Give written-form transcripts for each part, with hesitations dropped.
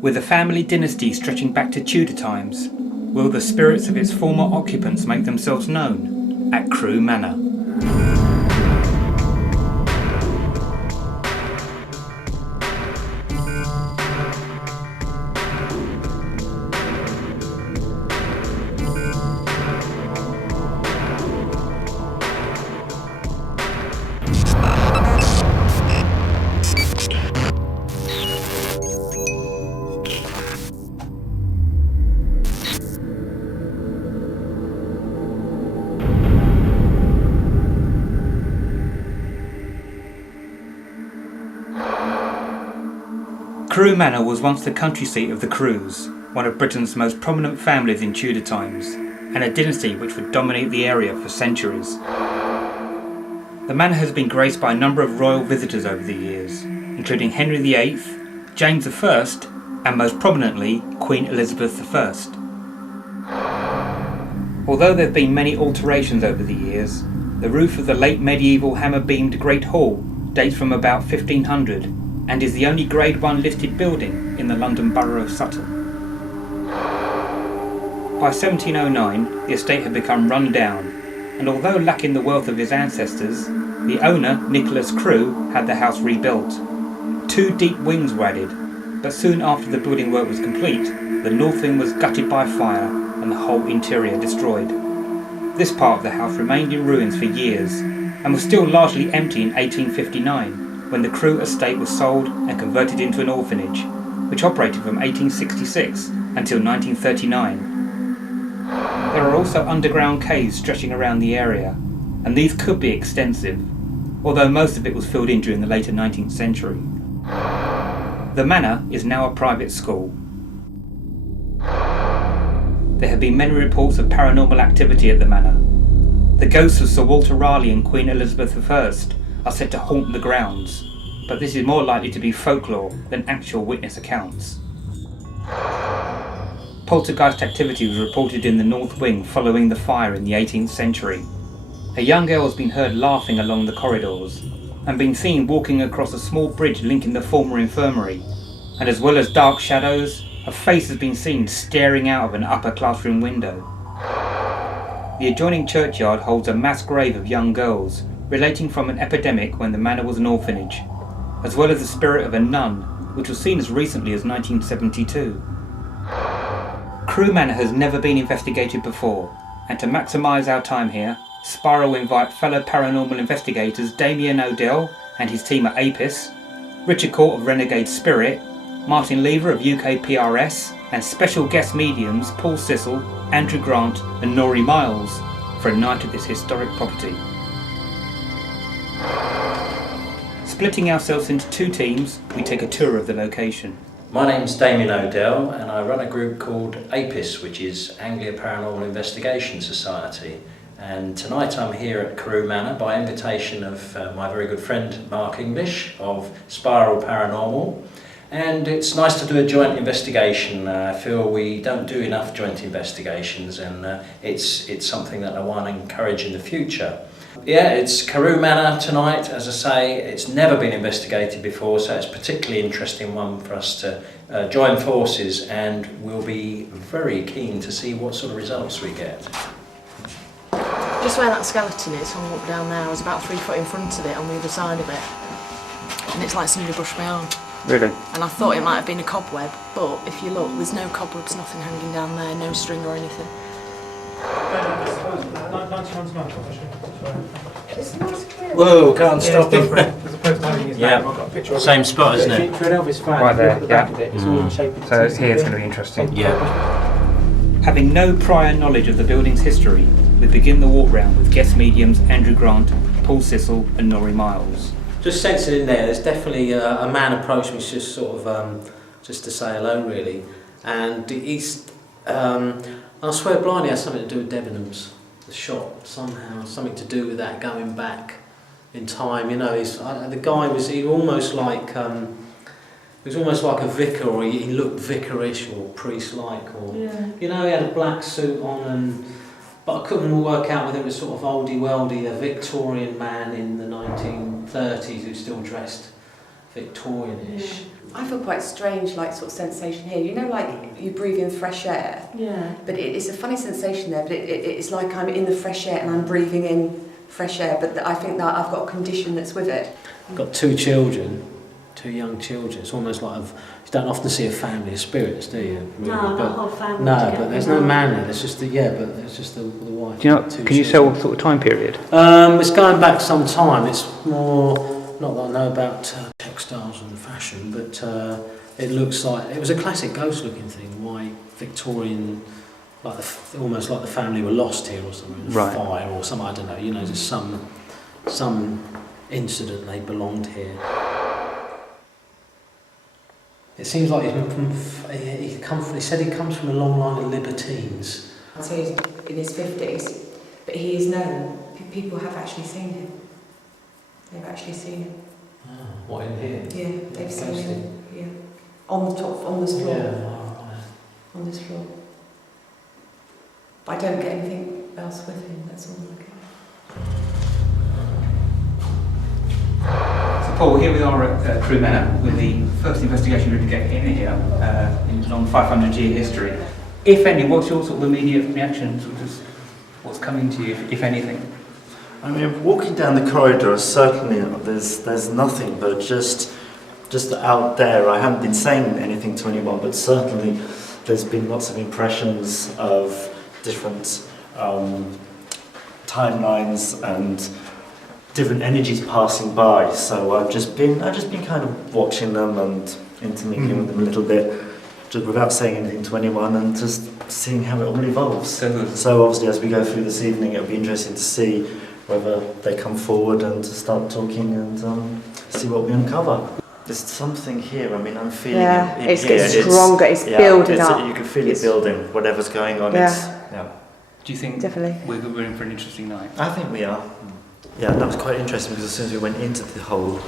With a family dynasty stretching back to Tudor times, will the spirits of its former occupants make themselves known at Carew Manor? Carew Manor was once the country seat of the Carews, one of Britain's most prominent families in Tudor times, and a dynasty which would dominate the area for centuries. The manor has been graced by a number of royal visitors over the years, including Henry VIII, James I, and most prominently Queen Elizabeth I. Although there have been many alterations over the years, the roof of the late medieval hammer-beamed Great Hall dates from about 1500 and is the only Grade 1 listed building in the London Borough of Sutton. By 1709, the estate had become run down, and although lacking the wealth of his ancestors, the owner, Nicholas Carew, had the house rebuilt. 2 deep wings were added, but soon after the building work was complete, the north wing was gutted by fire and the whole interior destroyed. This part of the house remained in ruins for years, and was still largely empty in 1859, when the Crewe estate was sold and converted into an orphanage, which operated from 1866 until 1939. There are also underground caves stretching around the area, and these could be extensive, although most of it was filled in during the later 19th century. The manor is now a private school. There have been many reports of paranormal activity at the manor. The ghosts of Sir Walter Raleigh and Queen Elizabeth I are said to haunt the grounds, but this is more likely to be folklore than actual witness accounts. Poltergeist activity was reported in the north wing following the fire in the 18th century. A young girl has been heard laughing along the corridors, and been seen walking across a small bridge linking the former infirmary, and as well as dark shadows, a face has been seen staring out of an upper classroom window. The adjoining churchyard holds a mass grave of young girls, relating from an epidemic when the manor was an orphanage, as well as the spirit of a nun, which was seen as recently as 1972. Carew Manor has never been investigated before, and to maximise our time here, Spiral will invite fellow paranormal investigators Damien O'Dell and his team at APIS, Richard Court of Renegade Spirit, Martin Lever of UK PRS, and special guest mediums Paul Cecil, Andrew Grant and Norrie Miles for a night at this historic property. Splitting ourselves into 2 teams, we take a tour of the location. My name's Damien O'Dell and I run a group called APIS, which is Anglia Paranormal Investigation Society. And tonight I'm here at Carew Manor by invitation of my very good friend Mark English of Spiral Paranormal. And it's nice to do a joint investigation. I feel we don't do enough joint investigations, and it's something that I want to encourage in the future. Yeah, it's Carew Manor tonight. As I say, it's never been investigated before, so it's a particularly interesting one for us to join forces, and we'll be very keen to see what sort of results we get. Just where that skeleton is, hung up down there, I was about 3 foot in front of it on the other side of it, and it's like somebody brushed my arm. Really? And I thought it might have been a cobweb, but if you look, there's no cobwebs, nothing hanging down there, no string or anything. Whoa, can't stop him. Yeah, same spot, isn't it? Right there, yeah. So here it's going to be interesting. Yeah. Having no prior knowledge of the building's history, we begin the walk round with guest mediums Andrew Grant, Paul Cecil and Norrie Miles. Just sense it in there. There's definitely a man approached me just sort of just to say hello, really, and he's I swear blindly it has something to do with Debenhams, the shop, somehow something to do with that going back in time. You know, the guy was almost like a vicar, or he looked vicarish or priest-like, or you know, he had a black suit on, but I couldn't work out whether it was sort of oldie-weldy, a Victorian man in the 1930s who still dressed Victorian-ish. I feel quite strange, like sort of sensation here. You know, like you breathe in fresh air. Yeah. But it's a funny sensation there. But it's like I'm in the fresh air and I'm breathing in fresh air. But I think that I've got a condition that's with it. I've got 2 children, 2 young children. It's almost like you don't often see a family of spirits, do you? Really? No, not a whole family. No, but there's no man there. There's just there's just the wife. Do you know? and 2 Can you say what children. sort of time period? It's going back some time. It's more, not that I know about textiles and fashion, but it looks like it was a classic ghost-looking thing. White Victorian, like almost like the family were lost here or something. Right. Fire or something. I don't know. You know, just some incident they belonged here. It seems like he said he comes from a long line of libertines. So he's in his 50s, but he is known. People have actually seen him. They've actually seen him. What, in here? Yeah, they've seen him. Yeah, on this floor. Yeah. On this floor. But I don't get anything else with him. That's all I get. So Paul, here we are at Carew Manor with the first investigation group to get in here in a long 500-year history. If any, what's your sort of immediate reaction to just what's coming to you, if anything? I mean, walking down the corridor, certainly there's nothing but just out there. I haven't been saying anything to anyone, but certainly there's been lots of impressions of different timelines and different energies passing by. So I've just been kind of watching them and intermingling with them a little bit, just without saying anything to anyone, and just seeing how it all evolves. So obviously, as we go through this evening, it'll be interesting to see whether they come forward and start talking and see what we uncover. There's something here. I mean, I'm feeling it it's here. getting stronger. It's building up. You can feel it building. Whatever's going on. Yeah. Do you think Definitely. we're in for an interesting night? I think we are. Yeah, that was quite interesting because as soon as we went into the hole,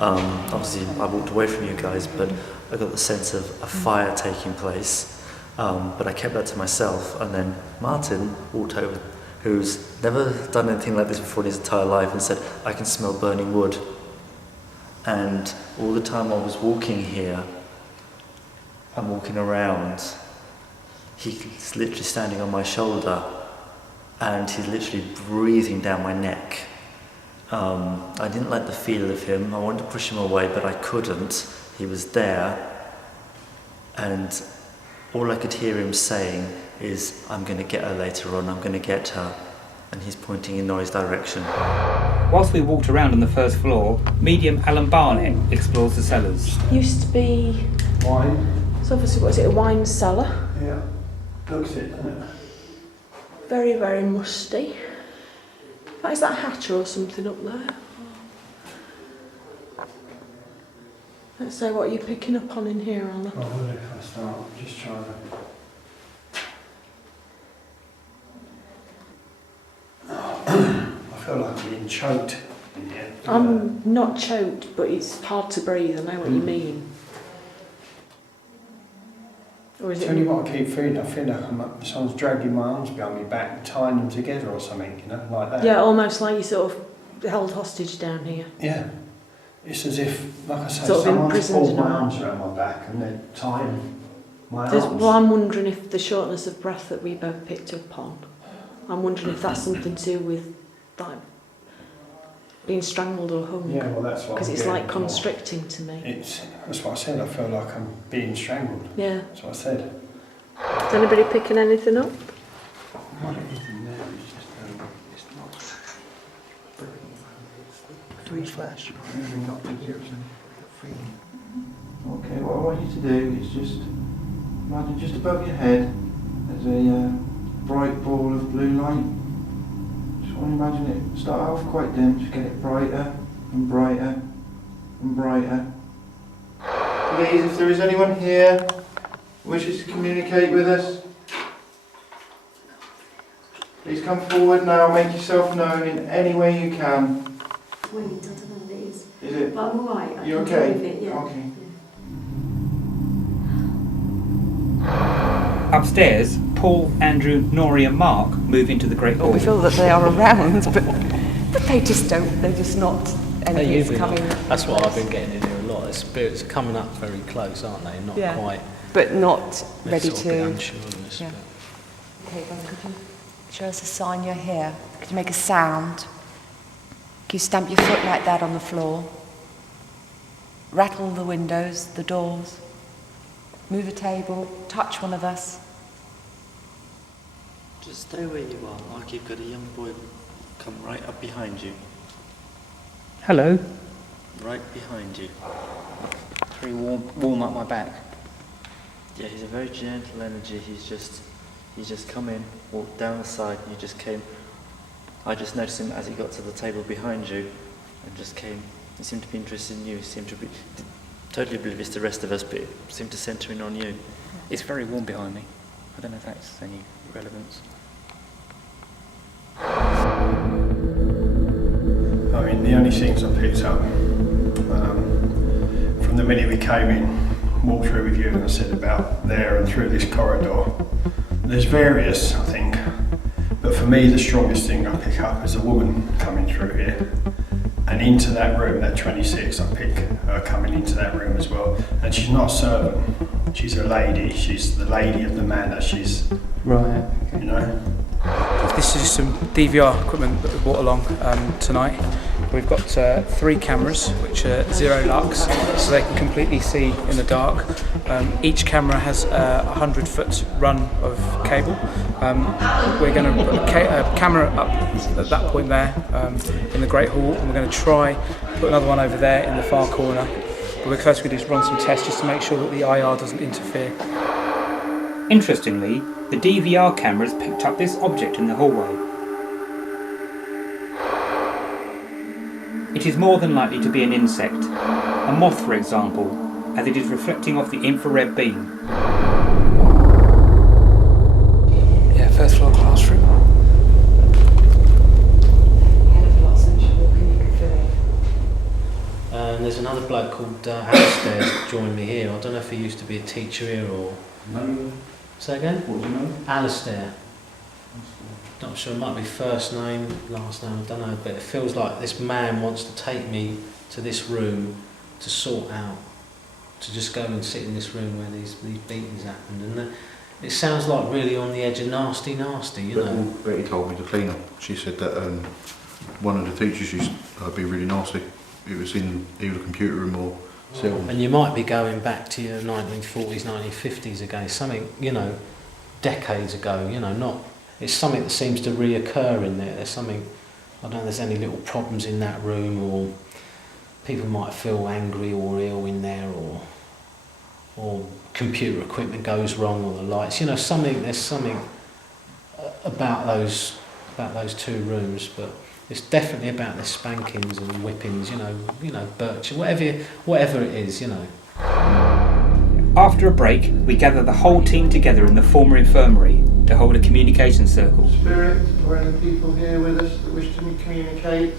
obviously I walked away from you guys, but I got the sense of a fire taking place. But I kept that to myself, and then Martin walked over, who's never done anything like this before in his entire life, and said, "I can smell burning wood." And all the time I was walking here, I'm walking around, he's literally standing on my shoulder, and he's literally breathing down my neck. I didn't like the feel of him. I wanted to push him away, but I couldn't. He was there, and all I could hear him saying is, "I'm going to get her later on, I'm going to get her." And he's pointing in Norrie's direction. Whilst we walked around on the first floor, medium Alan Barnett explores the cellars. Used to be. Wine? So obviously, what is it? A wine cellar. Yeah. Looks it, doesn't it? Very, very musty. Is that a hatcher or something up there? Let's say what are you picking up on in here, Anna? Oh, well, if I start just trying to... I feel like I'm being choked in here. I'm not choked, but it's hard to breathe. I know what you mean. Or is it? Tell you what I keep feeling. I feel like someone's dragging my arms behind my back and tying them together or something, you know, like that. Yeah, almost like you sort of held hostage down here. Yeah. It's as if, like I say, Sort of someone's imprisoned pulled in my a- arms around my back and they're tying my There's, arms. well, I'm wondering if the shortness of breath that we both picked up on, I'm wondering if that's something to do with like being strangled or hung. Yeah, well, that's what Because I'm it's getting like for. constricting to me. That's what I said. I feel like I'm being strangled. Yeah. That's what I said. Is anybody picking anything up? What it is in there is just, it's not free flash. Really not to do free. Okay, what I want you to do is just imagine just above your head there's a bright ball of blue light. Just want to imagine it start off quite dim, just get it brighter and brighter and brighter. Please, if there is anyone here who wishes to communicate with us, please come forward now, make yourself known in any way you can. Wait, I don't know what it is. Is it? But I'm alright. You I can okay? deal with it, yeah. Okay. Upstairs, Paul, Andrew, Norrie and Mark move into the Great Hall. We feel that they are around, but they just don't. They're just not. Anything's coming. That's what I've been getting in here a lot. spirits are coming up very close, aren't they? Not Yeah. quite. But not ready Sort of a bit to. unsure of this, Yeah. but- Okay, then could you show us a sign you're here? Could you make a sound? Can you stamp your foot like that on the floor? Rattle the windows, the doors. Move a table. Touch one of us. Just stay where you are, like you've got a young boy come right up behind you. Hello. Right behind you. Very warm up my back. Yeah, he's a very gentle energy. He's just come in, walked down the side, and you just came. I just noticed him as he got to the table behind you, and just came. He seemed to be interested in you. He seemed to be totally oblivious to the rest of us, but it seemed to centre in on you. It's very warm behind me. I don't know if that's any relevance. I mean, the only things I picked up from the minute we came in, walked through with you, and I said about there and through this corridor. There's various, I think, but for me the strongest thing I pick up is a woman coming through here, and into that room, that 26, I pick her coming into that room as well. And she's not a servant, she's a lady, she's the lady of the manor, she's, Right. you know. This is some DVR equipment that we brought along tonight. We've got 3 cameras which are 0 lux, so they can completely see in the dark. Each camera has a 100-foot run of cable. We're going to put a camera up at that point there in the Great Hall, and we're going to try put another one over there in the far corner. But we're first going to just run some tests just to make sure that the IR doesn't interfere. Interestingly, the DVR cameras picked up this object in the hallway. It is more than likely to be an insect, a moth for example, as it is reflecting off the infrared beam. Yeah, first floor classroom. And there's another bloke called Alistair who's joined me here. I don't know if he used to be a teacher here or... Say again? What do you know? Alistair. Not sure, it might be first name, last name, I don't know, but it feels like this man wants to take me to this room to sort out, to just go and sit in this room where these beatings happened. And it sounds like really on the edge of nasty, you know. Betty told me, the cleaner, she said that one of the teachers used to be really nasty. It was in either the computer room or cell. And you might be going back to your 1940s, 1950s again, something, you know, decades ago, you know, not... It's something that seems to reoccur in there. There's something, I don't know if there's any little problems in that room, or people might feel angry or ill in there, or computer equipment goes wrong, or the lights, you know, there's something about those 2 rooms, but it's definitely about the spankings and whippings, you know, birch, whatever it is, you know. After a break, we gather the whole team together in the former infirmary to hold a communication circle. Spirit, or any people here with us that wish to communicate,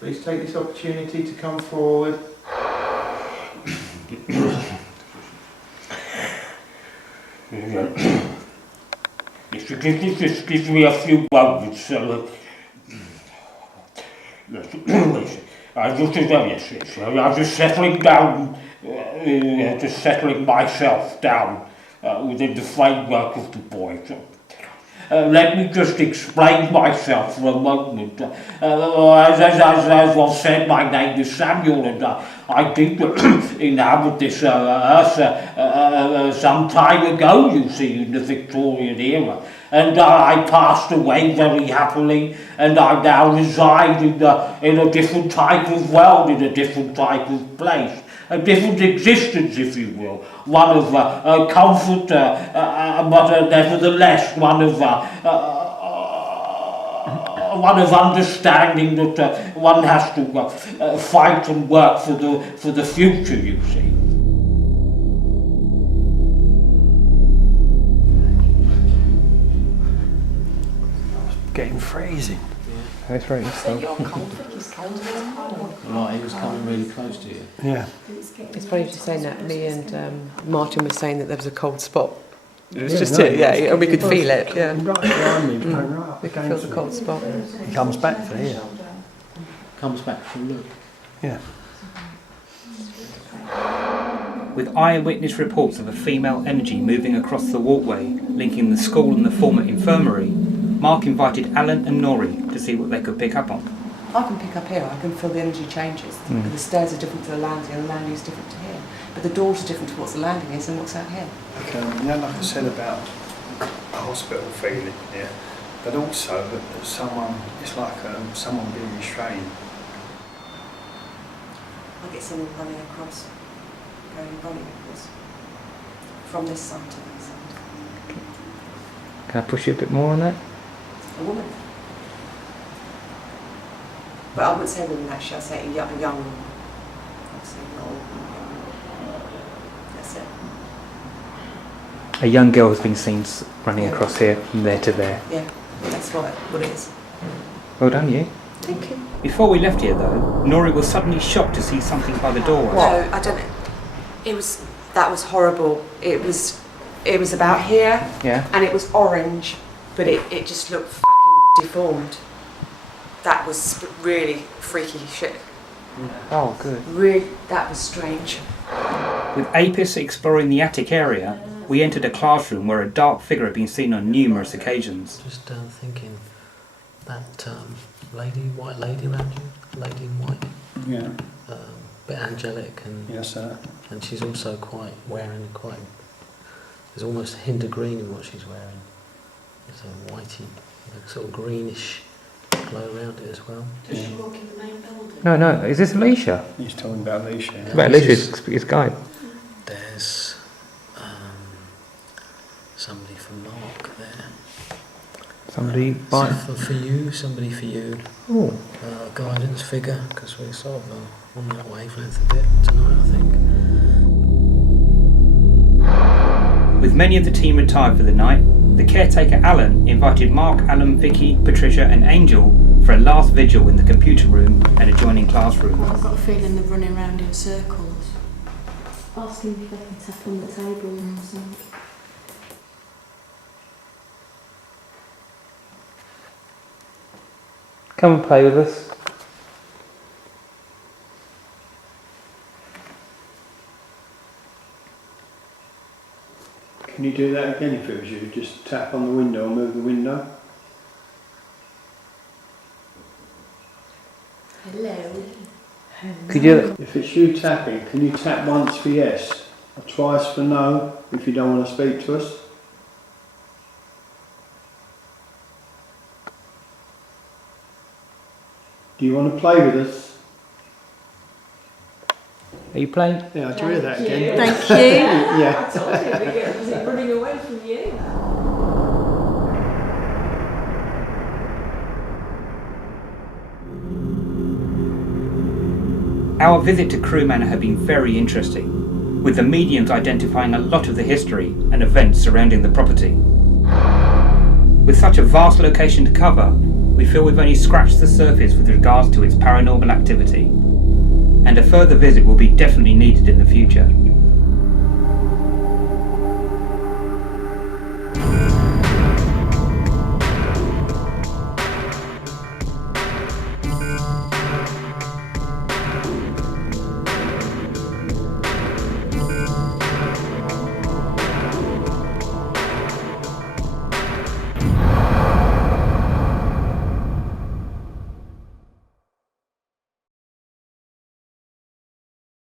please take this opportunity to come forward. If you just give me a few moments, I'm just settling down, just settling myself down within the framework of the boy. Let me just explain myself for a moment. As was said, my name is Samuel, and I did inhabit this earth some time ago, you see, in the Victorian era. And I passed away very happily, and I now reside in a different type of world, in a different type of place. A different existence, if you will, one of comfort, but nevertheless one of understanding that one has to fight and work for the future, you see. Getting freezing. That's right. Like he was coming really close to you. Yeah. It's funny just saying that. Me and Martin were saying that there was a cold spot. It was just no, it, yeah, and we could feel it, yeah. Right behind me, right We could feel the cold spot. He comes back to here. Comes back from look. Yeah. With eyewitness reports of a female energy moving across the walkway, linking the school and the former infirmary, Mark invited Alan and Nori to see what they could pick up on. I can pick up here, I can feel the energy changes. The stairs are different to the landing and the landing is different to here. But the doors are different to what the landing is and what's out here. Like I said about a hospital feeling here, but also that someone, it's like someone being restrained. I get someone running across, running across, from this side to that side. Can I push you a bit more on that? A woman. But I wouldn't say a woman actually, I'd say a young woman. I'd say an old woman. That's it. A young girl has been seen running across here from there to there. Yeah, that's what it is. Well done, you. Thank you. Before we left here though, Nori was suddenly shocked to see something by the doorway. No, I don't. That was horrible. It was about here. Yeah. And it was orange, but it just looked fucking deformed. That was really freaky shit. Oh, good. Really, that was strange. With Apis exploring the attic area, we entered a classroom where a dark figure had been seen on numerous occasions. Just thinking that white lady around you, lady in white. Yeah. Bit angelic and Yes, sir. and she's also wearing there's almost a hint of green in what she's wearing. There's a whitey, sort of greenish glow around it as well. Does she walk in the main building? No, is this Alicia? He's talking about Alicia. It's about Alicia's his guide. There's somebody from Mark there. Somebody by... Somebody for you. Oh. Guidance figure, because we're sort of on that wavelength a bit tonight, I think. With many of the team retired for the night, the caretaker Alan invited Mark, Alan, Vicky, Patricia and Angel for a last vigil in the computer room and adjoining classroom. I've got a feeling they're running around in circles. Asking if they can tap on the table or something. Come and play with us. Can you do that again if it was you? Just tap on the window and move the window. Hello. Could you... If it's you tapping, can you tap once for yes, or twice for no, if you don't want to speak to us? Do you want to play with us? Are you playing? Yeah, do you hear that again? Thank you. Yeah. I told you, was it running away from you? Our visit to Crewe Manor had been very interesting, with the mediums identifying a lot of the history and events surrounding the property. With such a vast location to cover, we feel we've only scratched the surface with regards to its paranormal activity, and a further visit will be definitely needed in the future.